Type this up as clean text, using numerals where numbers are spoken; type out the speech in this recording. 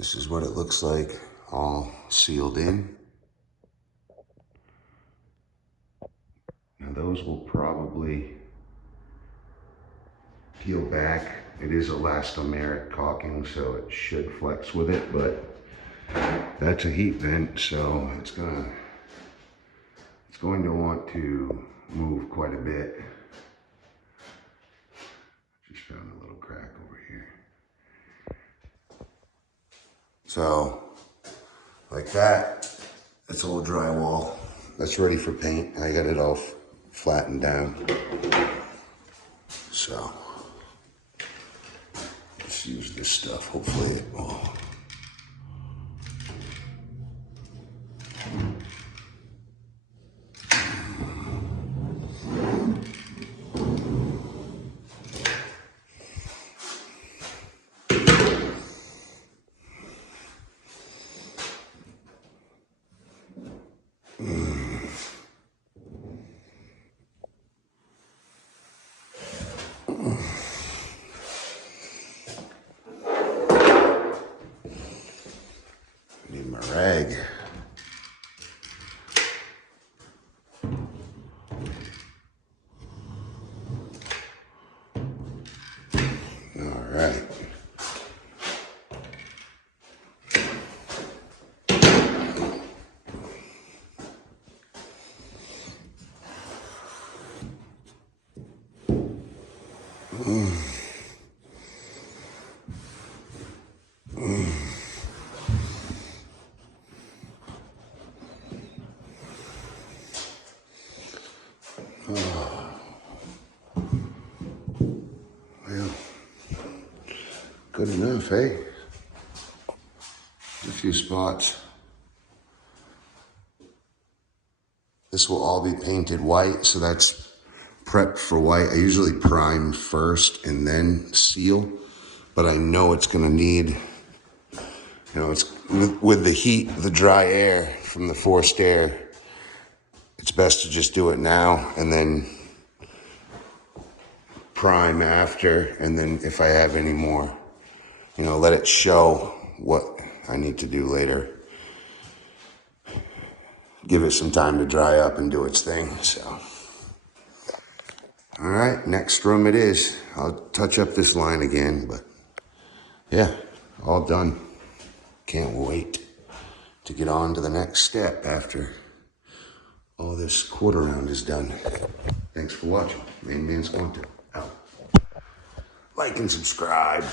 This is what it looks like, all sealed in. Now those will probably peel back. It is elastomeric caulking, so it should flex with it, but that's a heat vent, so it's going to want to move quite a bit. Just found a little crack over here. So, like that, that's all drywall. That's ready for paint. I got it all flattened down. So, let's use this stuff. Hopefully it will. Need my rag. All right. Well, good enough, eh? A few spots. This will all be painted white, so that's prepped for white. I usually prime first and then seal, but I know it's gonna need, it's with the heat, the dry air from the forced air, it's best to just do it now and then prime after, and then if I have any more, let it show what I need to do later. Give it some time to dry up and do its thing, so. All right, next room it is. I'll touch up this line again, but yeah, all done. Can't wait to get on to the next step after all this quarter round is done. Thanks for watching. Main Man's Going to out. Like and subscribe.